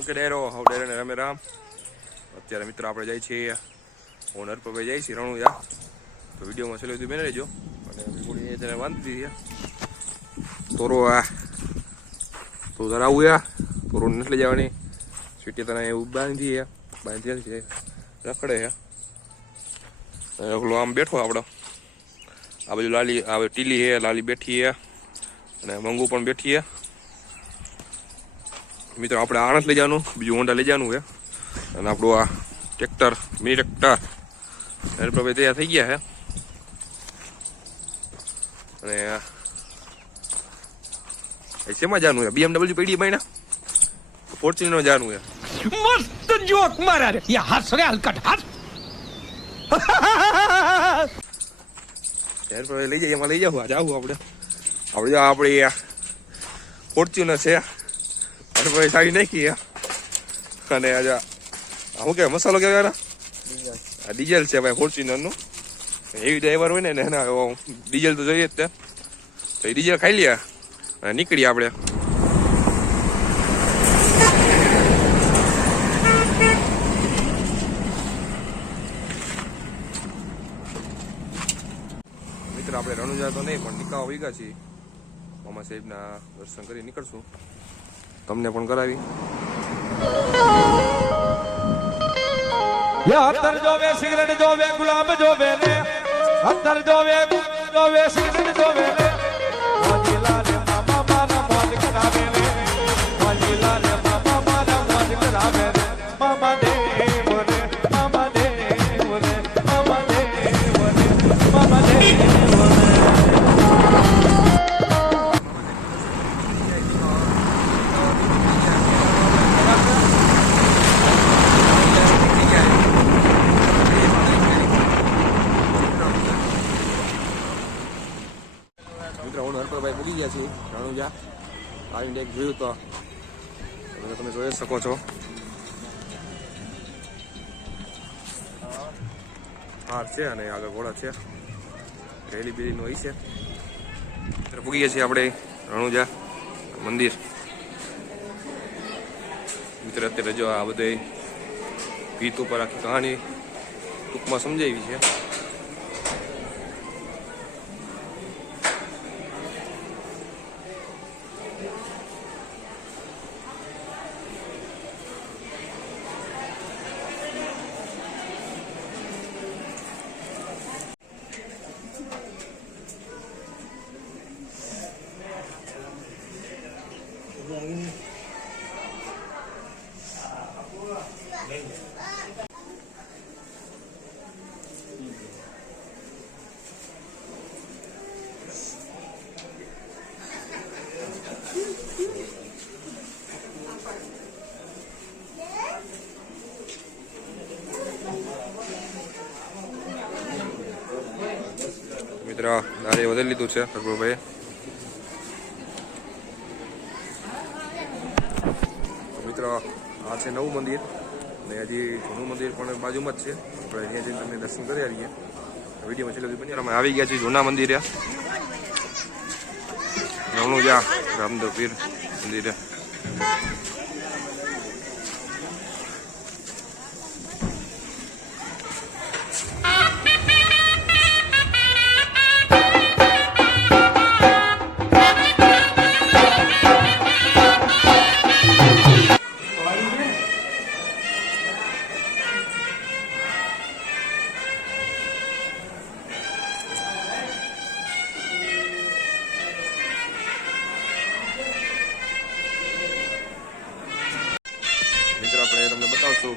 Okay ડેરો હવ ડેરો ને રમે રામ. અત્યારે મિત્રો આપણે જાય છીએ ઓનર પર જાય છીએ રણુયા તો વિડીયોમાં છેલ્લું બેને રહેજો. અને વિપુડી તેને બાંધી દીધી તોરો આ. તો તારા આવું યા તોરો નથી લઈ જવાની. સ્વીટી તને એવું બાંધી છે. બાંધી છે. રખડે ઓલો આમ બેઠો આપણો. આ બાજુ લાલી, આ બાજુ ટીલી હે લાલી બેઠી હે અને મંગુ પણ બેઠી છે. મિત્રો આપણે આણસ લઈ જવાનું બીજું હોન્ડા લઈ જવાનું છે. અને આપણું આ ટ્રેક્ટર મિની ટ્રેક્ટર એટલે પ્રભાઈ તૈયાર થઈ ગયા હે અને શેમાં જવાનું છે? બીએમડબલ્યુ પીડી મહિના ફોર્ચ્યુનર જવાનું છે. મસ્ત જોક મારા રે. યા હસ રે હલકટ હસ ત્યાર પર લઈ જઈએ એમાં લઈ જાવ જાવું આપણે. આપણે આપણી ફોર્ચ્યુનર છે. અને પછી સારી નાખી અને આજે શું કહેવાય, મસાલો કહેવાય આ ડીઝલ છે ભાઈ, ફોર્ચ્યુનરનું. એવી ડ્રાઈવર હોય ને, એના ડીઝલ તો જોઈએ જ તે. તો એ ડીઝલ ખાઈ લઈએ અને નીકળીએ આપણે. મિત્ર, આપણે રણુજા તો નહીં, પણ નિકાવા ગયા છીએ. મામા સાહેબના દર્શન કરી નીકળશું. તમને પણ કરાવી. અત્તર જોવે, સિગરેટ જોવે, ગુલાબ જોવે ને અત્તર જોવે જોવે, સિગરેટ જોવે ને મોજીલાલ મામા મારા મોજ કરાવે ને મિત્ર હું હરપરભાઈ પૂગી ગયા છીએ રણુજા આવીને એક જોયું તો તમે જોઈ શકો છો હાર છે અને આગળ ઘોડા છે રેલી બેલીનો હોય છે મિત્રો પૂગી છીએ આપણે રણુજા મંદિર મિત્ર અત્યારે જો આ બધે ભીત ઉપર આખી કહાની ટૂંકમાં સમજાવી છે મિત્ર નારે વધારી લીધું છે પ્રભુભાઈ મિત્ર, આ છે નવું મંદિર. અને હજી જૂનું મંદિર પણ બાજુમાં જ છે. આપણે અહીંયા જઈને તમને દર્શન કરી આવીએ. વિડીયોમાં છેલ્લે સુધી અમે આવી ગયા છીએ જૂના મંદિરે. જ્યાં રામદેવ પીર મંદિરે.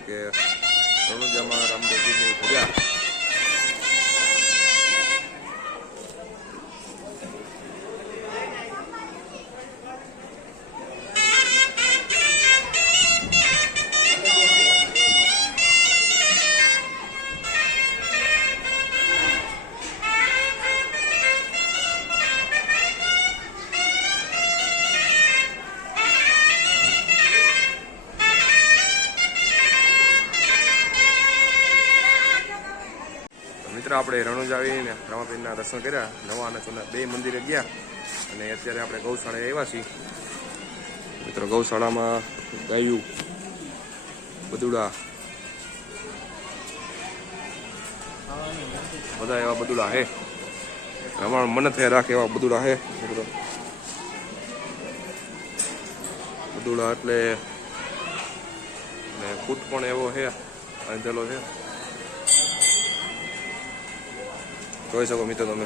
કે રણુજામાં રામદેવ પીરની પૂજા. આપણે રણુજ આવીને રામાપીરના દર્શન કર્યા. નવા અને જૂના બે મંદિરે ગયા. અને અત્યારે આપણે ગૌશાળાએ આવ્યા છીએ. મિત્રો, ગૌશાળામાં ગાયું, બદુડા. બધા એવા બદુડા હે. અમારા મને થયા રાખે એવા બદુડા હે, મિત્રો. બદુડા એટલે ફૂટ પણ એવો છે બાંધેલો છે જોઈ શકો મિત્રો તમે.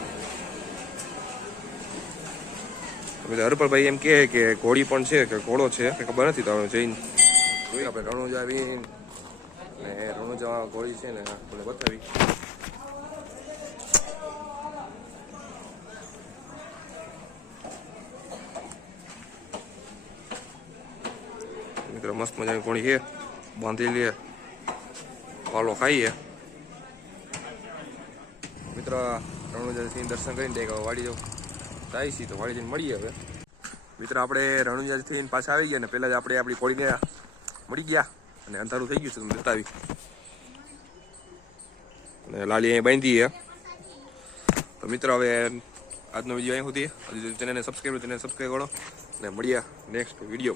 મિત્રો હરપલભાઈ એમ કહે કે ઘોડી પણ છે કે ઘોડો છે ખબર નથી તો હવે જઈને જોઈ આપણે રણુજા આવી ને રણુજા ઘોડી છે ને આપણે બતાવી. મિત્રો મસ્ત મજાની ઘોડી છે. બાંધેલી છે. પાલો ખાઈએ. મિત્ર રણુજાથી દર્શન કરીને દે વાડી જાઉં. જાય છે તો વાડી જઈને મળીએ હવે. મિત્ર, આપણે રણુજાથી પાછા આવી ગયા ને પહેલાં જ આપણે આપણી કોળીને મળી ગયા અને અંધારું થઈ ગયું છે, તમને બતાવી. અને લાલી અહીં બાંધી તો મિત્ર, હવે આજનો વીડિયો અહીં સુધી. હજી ચેનલને સબસ્ક્રાઈબ ચેનલ સબસ્ક્રાઈબ કરો. અને મળીએ નેક્સ્ટ વીડિયો